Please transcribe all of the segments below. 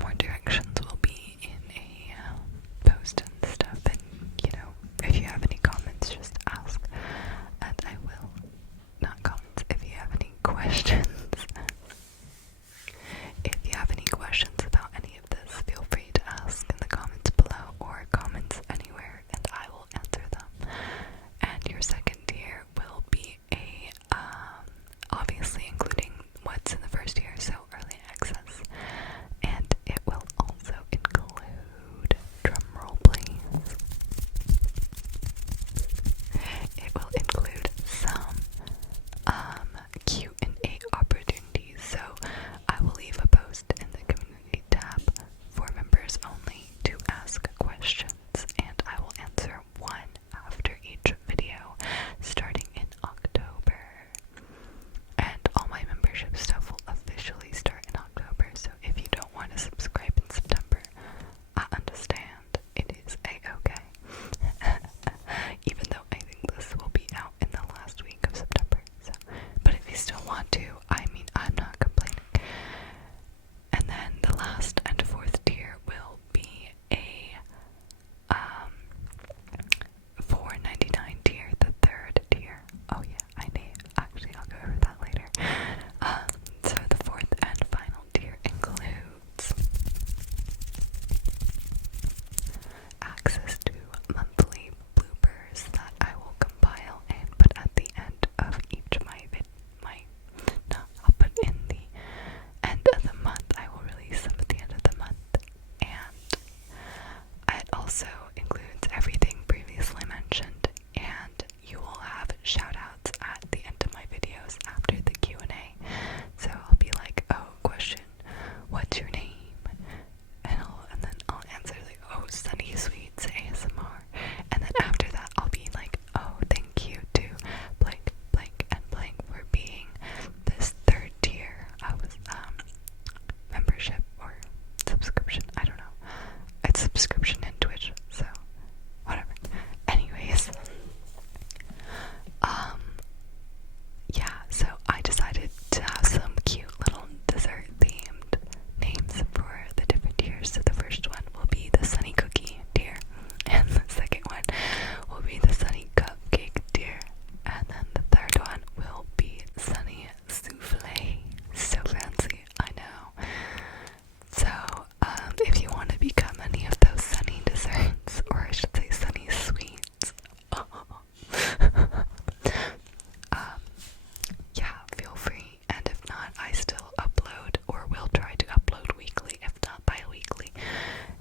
More directions will be in a post and stuff, and if you have any comments, just ask, and I will. Not comments, if you have any questions. If you have any questions about any of this, feel free to ask in the comments below or comments anywhere, and I will answer them. And your second tier will be obviously including what's in the first tier, so early access, and it will also include, drumroll please, it will include some Q&A opportunities. So I will leave a post in the community tab for members only to ask questions, and I will answer one after each video starting in October. And all my membership stuff will officially start in October, so if you don't want to subscribe in September, I understand. It is a-okay. Even though I think this will be out in the last week of September. So, but if you still want to, I mean, I'm not complaining. And then the last and fourth tier will be a $4.99 tier, the third tier. Oh yeah, actually I'll go over that later. So the fourth and final tier includes access to monthly bloopers that I will compile and put at the end of each I'll put in the end of the month. I will release them at the end of the month, and it also includes everything previously mentioned, and you will have shoutouts at the end of my videos after the Q&A. So I'll be like, oh, question, what's your name? And then I'll answer like, oh, Sunny Sweets ASMR. And then after that, I'll be like, oh, thank you to blank, blank, and blank for being this third tier of membership or subscription. I don't know. It's subscription in Twitch, so whatever. Anyways, yeah. So I decided to have some cute little dessert themed names for the different tiers. So the first one will be the Sunny Cookie tier, and the second one will be the Sunny Cupcake tier, and then the third one will be Sunny Souffle. So fancy, I know. So, if you want to become any of those Sunny desserts, or I should say Sunny sweets, yeah, feel free. And if not, I still upload, or will try to upload weekly, if not bi-weekly,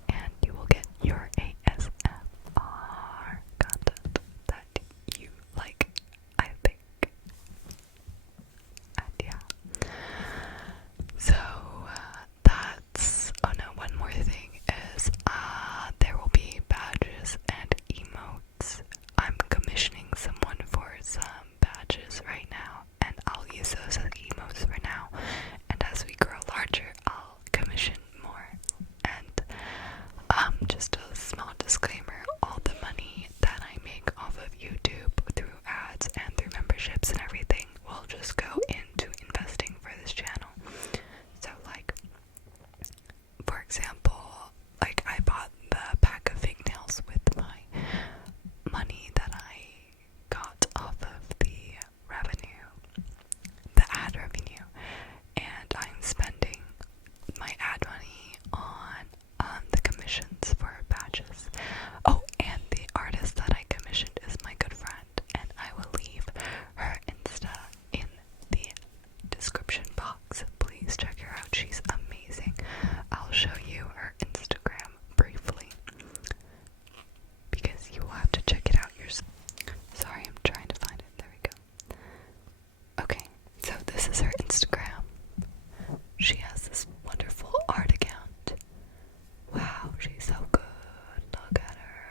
and you will get your ASMR content that you like, I think. And yeah. So, that's, oh no, one more thing is, there will be badges and emotes. I'm commissioning someone for some badges right now, and I'll use those as emotes for now, and as we grow larger, I'll commission more. And, just a small disclaimer, all the money that I make off of YouTube through ads and through memberships and everything will just go into investing for this channel. So like, for example, like I bought the pack of fake nails with my money that I got off of the revenue, the ad revenue, and I'm spending my ad money on the commissions for badges. Oh, and the artist that I commissioned is my good friend, and I will leave her Insta in the description box. Please check her out. She's amazing. I'll show you her Instagram briefly because you will have to check it out yourself. Sorry, I'm trying to find it. There we go. Okay, so this is her Instagram. She has this wonderful art account. Wow, she's so good. Look at her.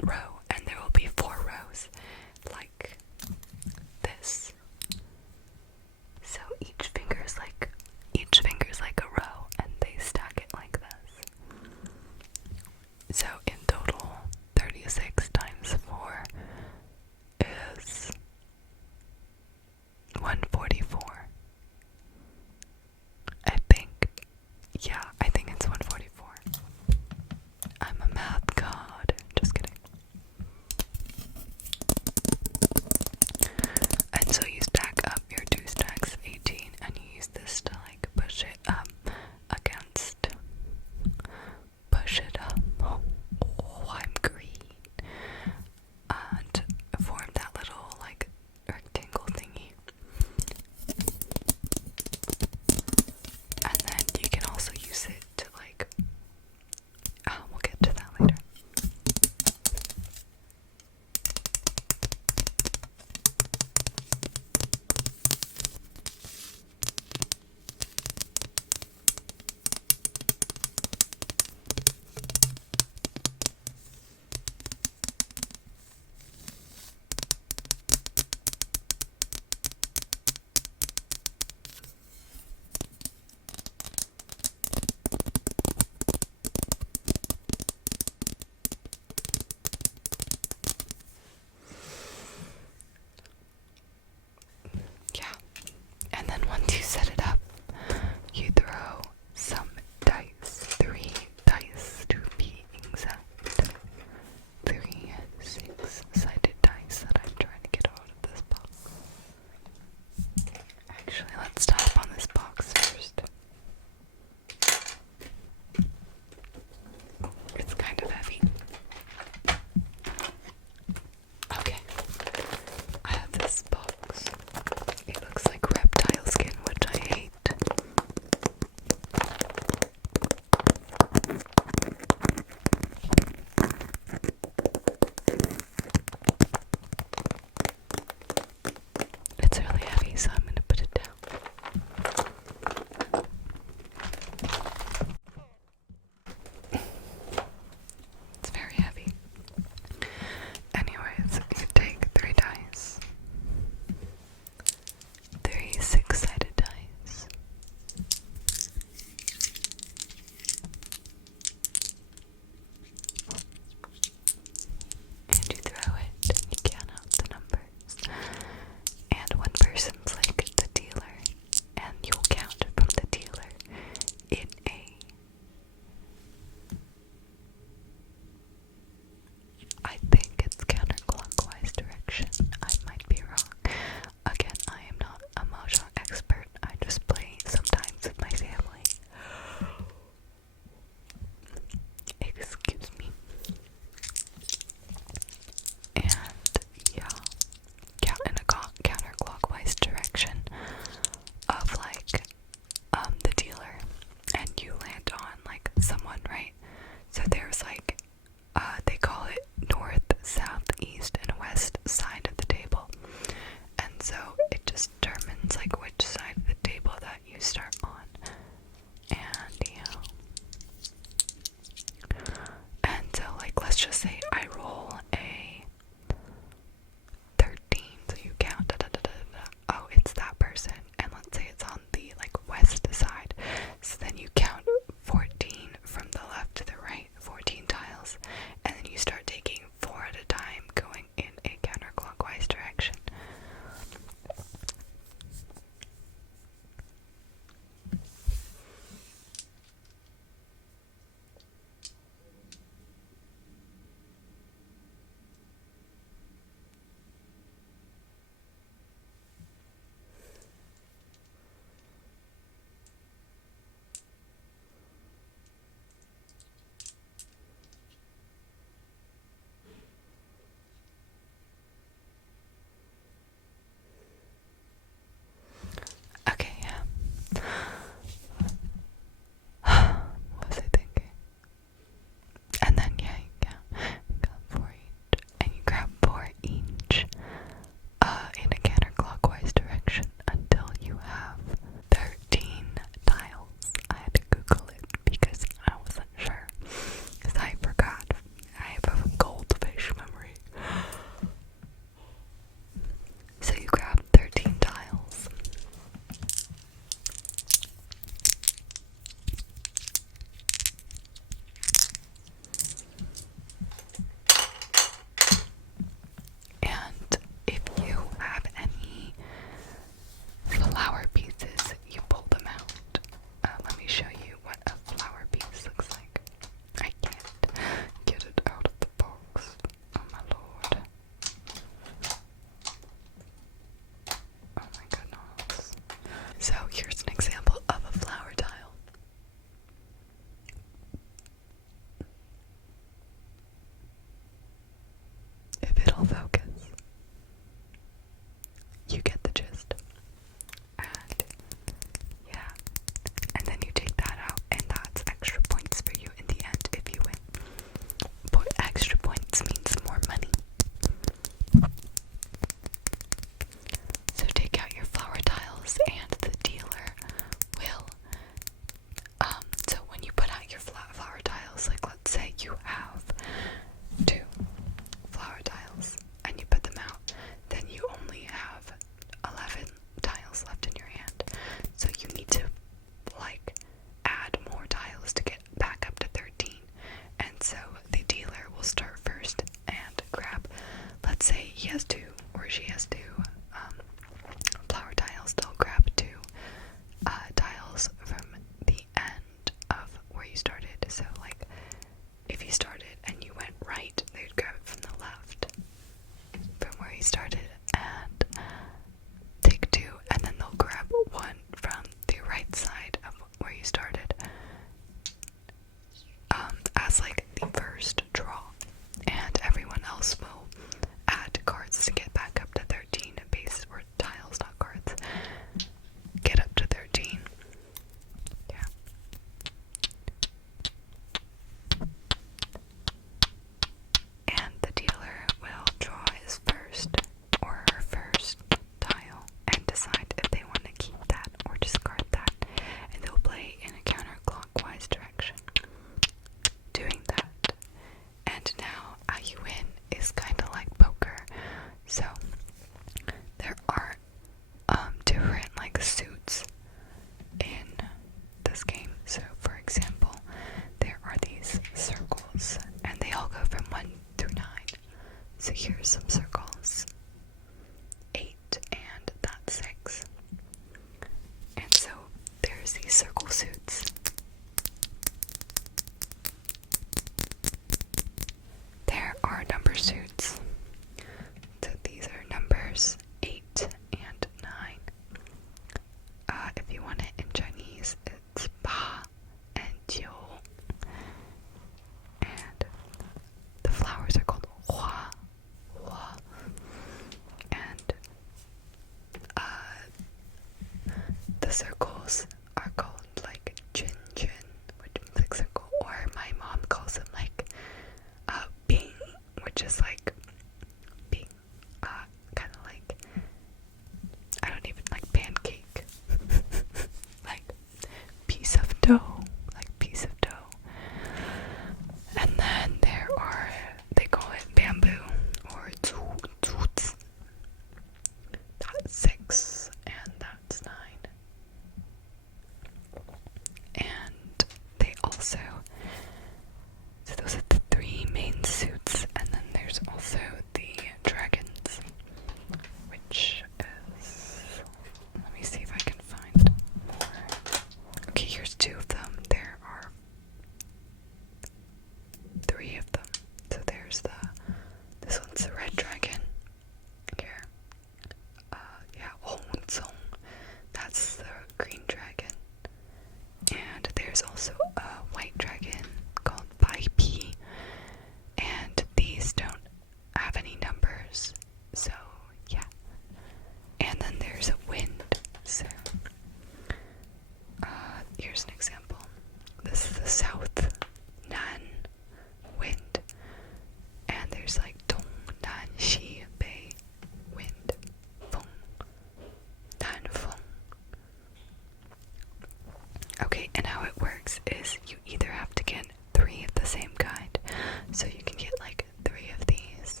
So you can get like 3 of these,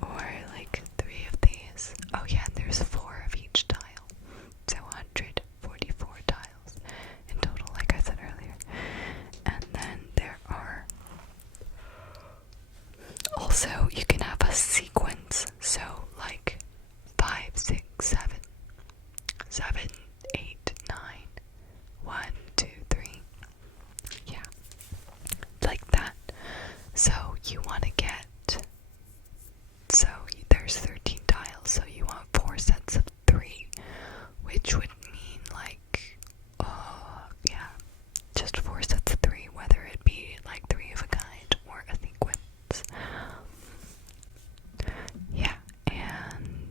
or like 3 of these. Oh yeah, and there's 4 of each tile. So 144 tiles in total, like I said earlier. And then there are also, you can have a sequence, so like 5, 6, 7, 7, 8, 9, 1, 2, 3. Yeah, like that. So you want to get, so there's 13 tiles, so you want 4 sets of 3, which would mean like, yeah, just 4 sets of 3, whether it be like 3 of a kind or a sequence. Yeah, and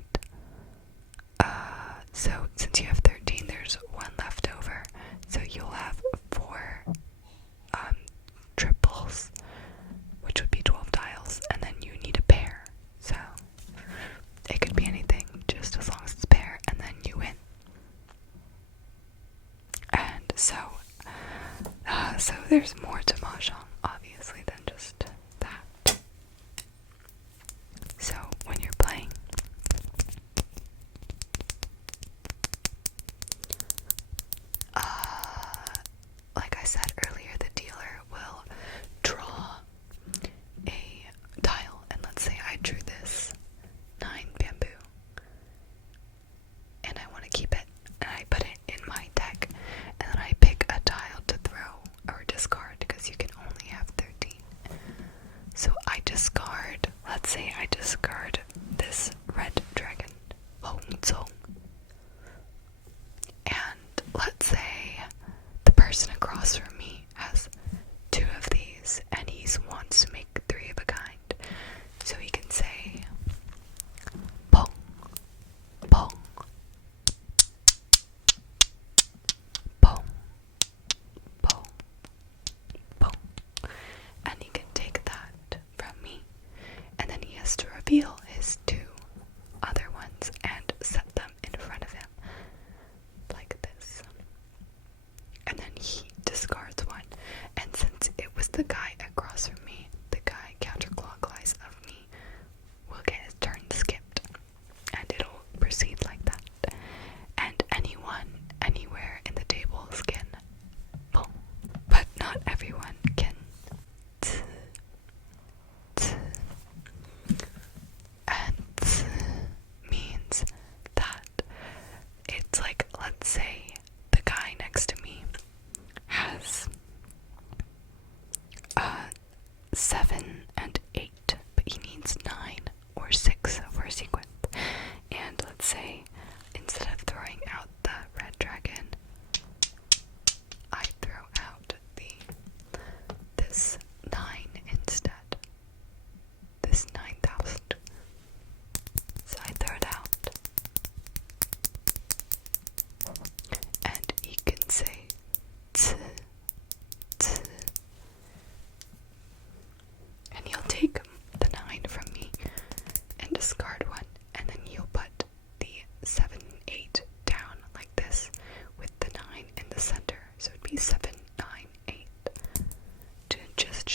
so since you have 13, there's 1 left over, so you'll have 4 triples, which would be 12 tiles, and then you need a pair. So it could be anything, just as long as it's a pair, and then you win. And so there's more to Mahjong, obviously, than just that. So when you're playing, like I said earlier, the dealer will draw a tile, and let's say I drew this 9 bamboo, and I want to keep it, and I put it in my deck, and then I pick a tile to throw or discard, because you can only have 13. So I discard, let's say I discard this red dragon, Mahjong, and let's say the person across from me has 2 of these, and he wants to make 3 of a kind. So he can say, pong, pong, pong, pong, pong. And he can take that from me, and then he has to reveal his 2 other ones and set them in front of him, like this. And then he discards 1, and since it was the guy across from me, the guy counterclockwise of me will get his turn skipped, and it'll proceed like that. And anyone, anywhere in the tables can boom, but not everyone can t, t. And t means that it's like, let's say the guy next to me has 7 and 8, but he needs 9 or 6 for a sequence. And let's say instead of throwing out the red dragon, I throw out this 9 instead. This 9,000. So I throw it out. And he can say t, t. And he'll take the 9 from me and discard 1, and then he'll put the 7, 8 down like this with the 9 in the center. So it'd be 7, 9, 8 to just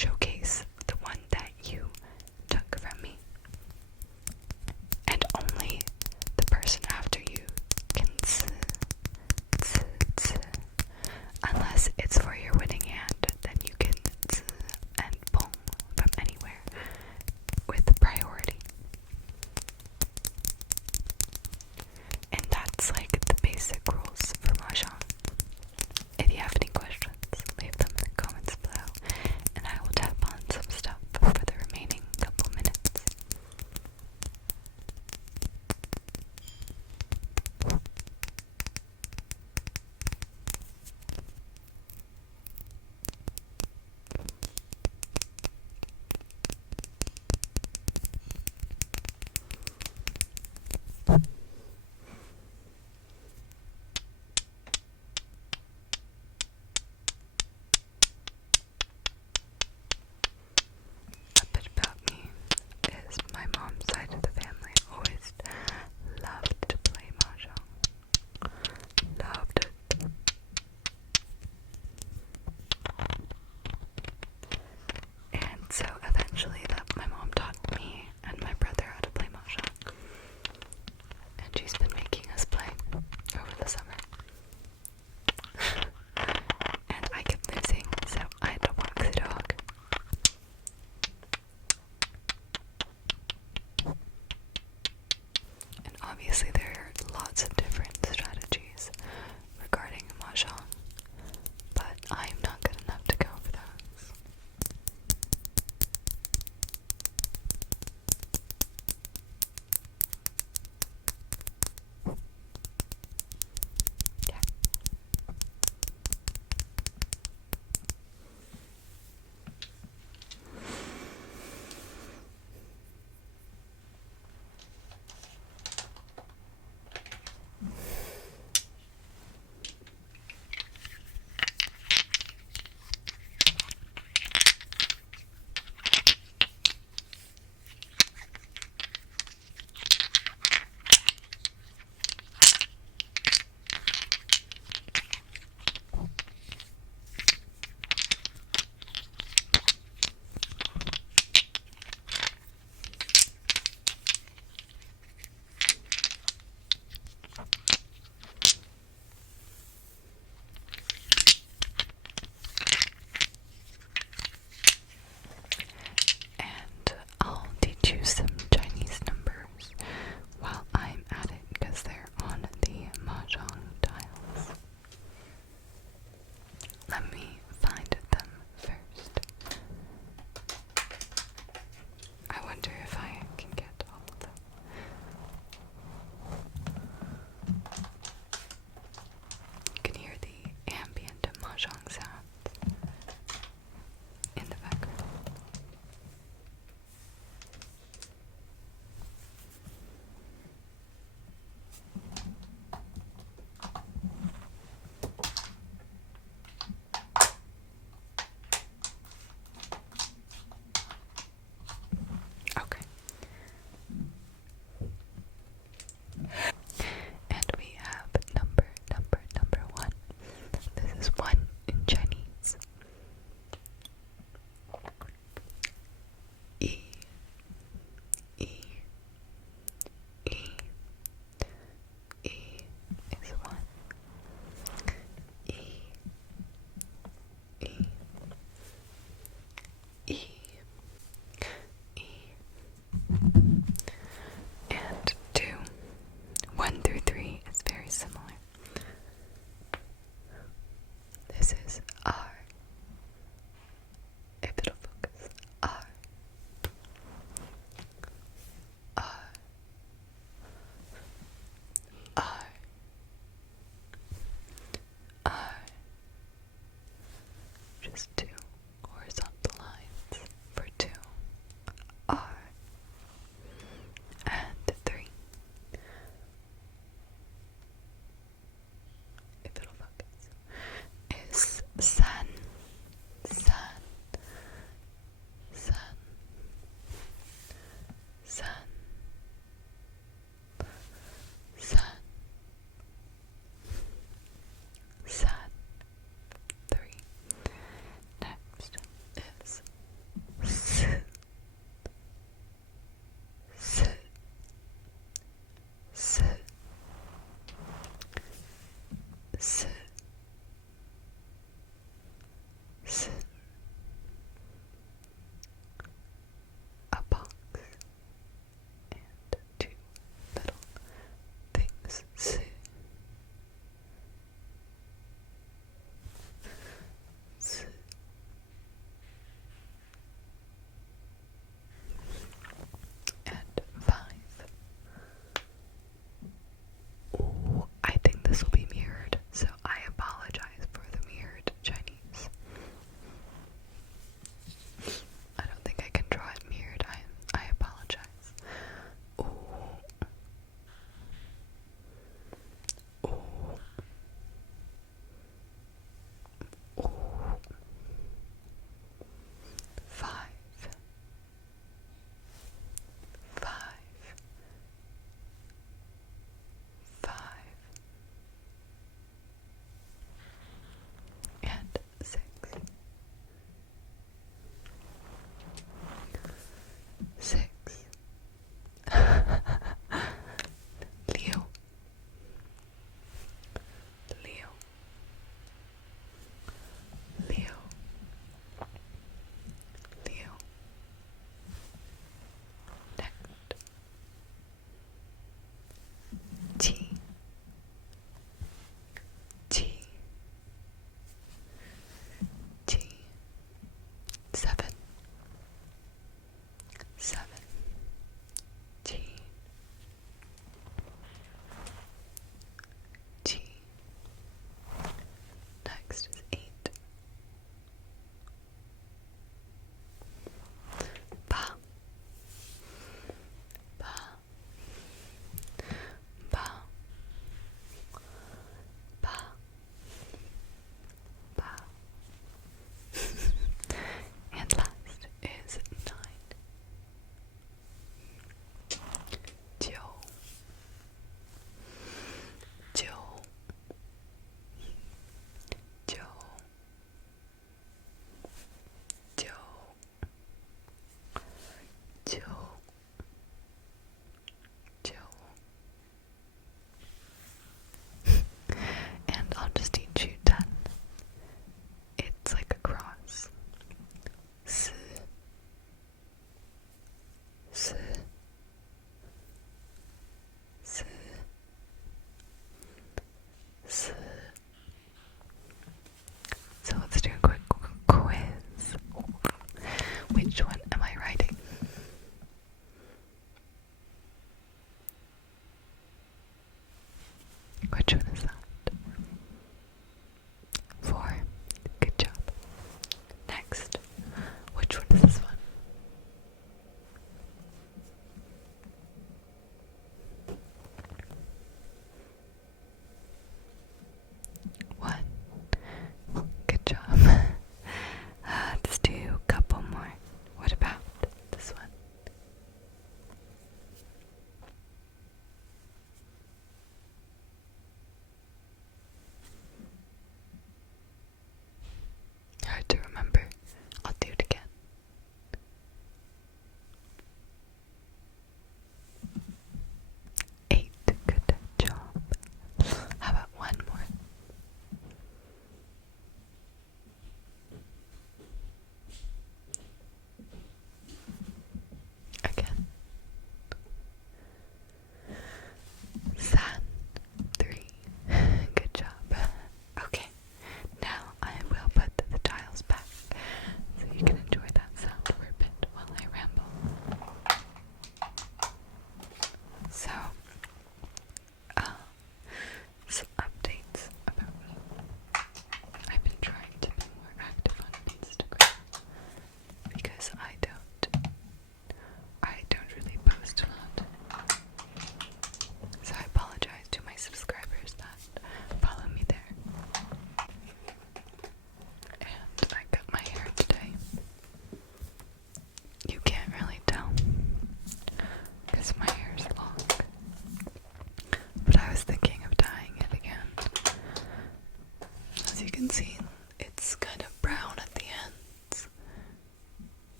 which one